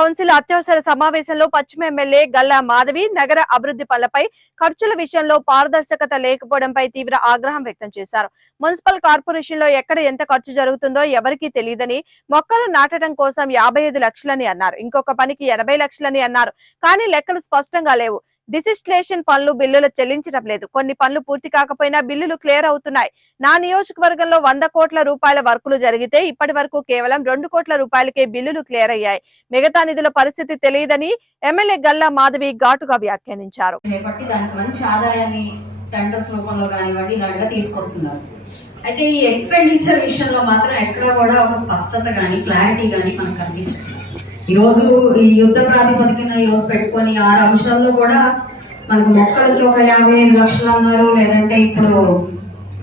Council అత్యవసర సమావేశంలో పశ్చిమ ఎమ్మెల్యే గల్లా మాధవి నగర అభివృద్ధి పనులపై ఖర్చుల విషయంలో పారదర్శకత లేకపోవడంపై తీవ్ర ఆగ్రహం వ్యక్తం చేశారు. మున్సిపల్ కార్పొరేషన్లో ఎక్కడ ఎంత ఖర్చు జరుగుతుందో ఎవరికీ తెలియదని మొక్కలు నాటడం కోసం యాభై ఐదు లక్షలని అన్నారు. ఇంకొక పనికి ఎనభై లక్షలని అన్నారు. కానీ లెక్కలు స్పష్టంగా లేవు. డిసిస్టిలేషన్ పనులు బిల్లులు చెల్లించడం లేదు. కొన్ని పనులు పూర్తి కాకపోయినా బిల్లులు క్లియర్ అవుతున్నాయి. నా నియోజకవర్గంలో వంద కోట్ల రూపాయల వర్కులు జరిగితే ఇప్పటి వరకు కేవలం రెండు కోట్ల రూపాయలకే బిల్లులు క్లియర్ అయ్యాయి. మిగతా నిధుల పరిస్థితి తెలియదని ఎమ్మెల్యే గల్లా మాధవి ఘాటుగా వ్యాఖ్యానించారు. అయితే ఈ ఎక్స్పెండిచర్ విషయంలో మాత్రం ఎక్కడ కూడా ఒక స్పష్టత కానీ క్లారిటీ కానీ మనకు కనిపించదు ఈ రోజు ఈ యుద్ధ ప్రాతిపదికన ఈ రోజు పెట్టుకొని ఆరు అంశాల్లో కూడా మనకు మొక్కలకి ఒక యాభై ఐదు లక్షలు అన్నారు. లేదంటే ఇప్పుడు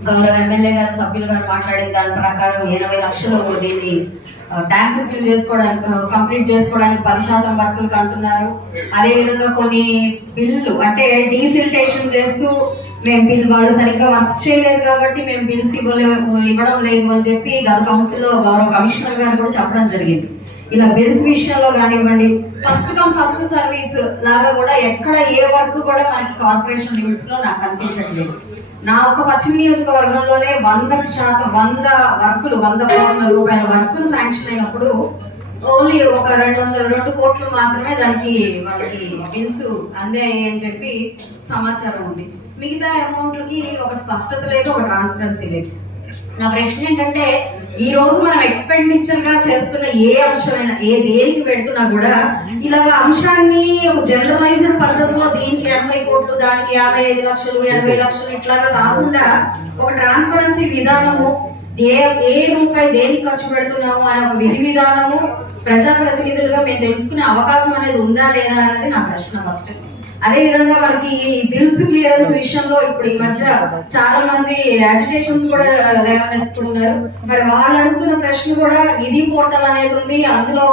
గౌరవ ఎమ్మెల్యే గారు సభ్యులు గారు మాట్లాడిన దాని ప్రకారం ఎనభై లక్షలు దీన్ని ట్యాంక్ ఫిల్ చేసుకోవడానికి కంప్లీట్ చేసుకోవడానికి పది శాతం వర్కులకు అంటున్నారు అదే విధంగా కొన్ని బిల్లు అంటే డీసిల్టేషన్ చేస్తూ మేము బిల్ వాళ్ళు సరిగ్గా వర్క్స్ చేయలేదు కాబట్టి మేము బిల్స్ ఇవ్వలేము ఇవ్వడం లేదు అని చెప్పి గత కౌన్సిల్లో గౌరవ కమిషనర్ గారు కూడా చెప్పడం జరిగింది. ఇలా బిల్స్ విషయంలో కానివ్వండి ఫస్ట్ కమ్ ఫస్ట్ సర్వీస్ లాగా కూడా ఎక్కడ ఏ వర్క్ కూడా మనకి కార్పొరేషన్ లిమిట్స్లో నాకు కనిపించట్లేదు నా ఒక పశ్చిమ నియోజకవర్గంలోనే వంద శాతం వంద వర్కులు వంద కోట్ల రూపాయల వర్కులు శాంక్షన్ అయినప్పుడు ఓన్లీ ఒక రెండు వందల రెండు కోట్లు మాత్రమే దానికి వాళ్ళకి బిల్స్ అందాయి అని చెప్పి సమాచారం ఉంది. మిగతా అమౌంట్లకి ఒక స్పష్టత లేదు ఒక ట్రాన్స్పరెన్సీ లేదు. నా ప్రశ్న ఏంటంటే ఈ రోజు మనం ఎక్స్పెండిచర్గా చేస్తున్న ఏ అంశమైనా ఏ దేనికి పెడుతున్నా కూడా ఇలా అంశాన్ని జనరలైజ్డ్ పద్ధతిలో దీనికి ఎనభై కోట్లు దానికి యాభై ఐదు లక్షలు ఎనభై లక్షలు ఇట్లాగా కాకుండా ఒక ట్రాన్స్పరెన్సీ విధానము ఏ ఏ రూపాయి దేనికి ఖర్చు పెడుతున్నాము అనే ఒక విధి విధానము ప్రజాప్రతినిధులుగా మేము తెలుసుకునే అవకాశం అనేది ఉందా లేదా అన్నది నా ప్రశ్న ఫస్ట్ అదే విధంగా మనకి ఈ బిల్స్ క్లియరెన్స్ విషయంలో ఇప్పుడు ఈ మధ్య చాలా మంది అజిటేషన్స్ కూడా లేవనెత్తుతున్నారు మరి వాళ్ళు అడుగుతున్న ప్రశ్న కూడా నిధి పోర్టల్ అనేది ఉంది. అందులో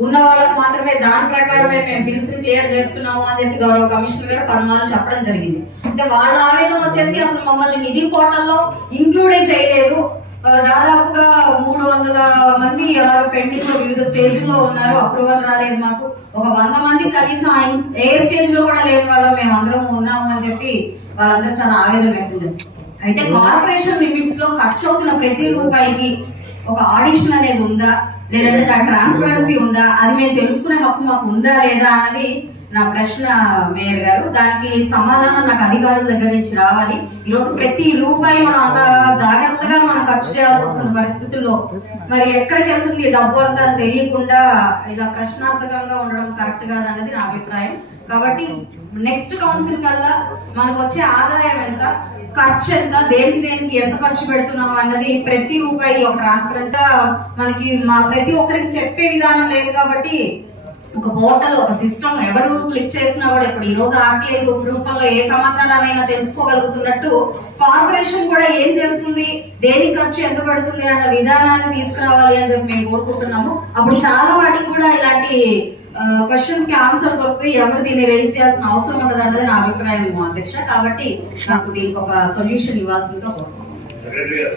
ఉన్న వాళ్ళకి మాత్రమే దాని ప్రకారమే మేము బిల్స్ క్లియర్ చేస్తున్నాము అని చెప్పి గౌరవ కమిషనర్ గారు పరమాలు చెప్పడం జరిగింది. అంటే వాళ్ళ ఆవేదన వచ్చేసి అసలు మమ్మల్ని నిధి పోర్టల్లో ఇంక్లూడే చేయలేదు. దాదాపుగా మూడు వందల మంది అలా పెండింగ్లో వివిధ స్టేజ్లో ఉన్నారు. అప్రూవల్ రాలేదు మాకు. ఒక వంద మంది కనీసం ఆ- ఏ స్టేజ్లో కూడా లేని వాళ్ళం మేము అందరం ఉన్నాము అని చెప్పి వాళ్ళందరూ చాలా ఆవేదన వ్యక్తం చేస్తారు అయితే కార్పొరేషన్ లిమిట్స్లో ఖర్చు అవుతున్న ప్రతి రూపాయికి ఒక ఆడిషన్ అనేది ఉందా? లేదంటే దాని ట్రాన్స్పరెన్సీ ఉందా? అది మేము తెలుసుకునే హక్కు మాకు ఉందా లేదా అన్నది నా ప్రశ్న మేయర్ గారు దానికి సమాధానం నాకు అధికారుల దగ్గర నుంచి రావాలి. ఈరోజు ప్రతి రూపాయి మనం అంత జాగ్రత్తగా మనం ఖర్చు చేయాల్సి వస్తున్న పరిస్థితుల్లో మరి ఎక్కడికి వెళ్తుంది డబ్బు అంతా తెలియకుండా ఇలా ప్రశ్నార్థకంగా ఉండడం కరెక్ట్ కాదు అనేది నా అభిప్రాయం. కాబట్టి నెక్స్ట్ కౌన్సిల్ కల్లా మనకు వచ్చే ఆదాయం ఎంత ఖర్చు ఎంత దేనికి దేనికి ఎంత ఖర్చు పెడుతున్నాం అన్నది ప్రతి రూపాయి ఒక ట్రాన్స్పరెన్స్ మనకి మా ప్రతి ఒక్కరికి చెప్పే విధానం లేదు కాబట్టి ఒక పోర్టల్ ఒక సిస్టమ్ ఎవరు క్లిక్ చేసినా కూడా ఇప్పుడు ఈ రోజు ఆర్టీఐ రూపంలో ఏ సమాచారాన్నైనా తెలుసుకోగలుగుతున్నట్టు కార్పొరేషన్ కూడా ఏం చేస్తుంది? దేనికి ఖర్చు ఎంత పడుతుంది అన్న విధానాన్ని తీసుకురావాలి అని చెప్పి మేము కోరుకుంటున్నాము. అప్పుడు చాలా వాటికి కూడా ఇలాంటి క్వశ్చన్స్కి ఆన్సర్ దొరుకుతుంది ఎవరు దీన్ని రేజ్ చేయాల్సిన అవసరం ఉండదు అన్నది నా అభిప్రాయం అధ్యక్ష. కాబట్టి నాకు దీనికి ఒక సొల్యూషన్ ఇవ్వాల్సిందిగా కోరుకుంటున్నాను.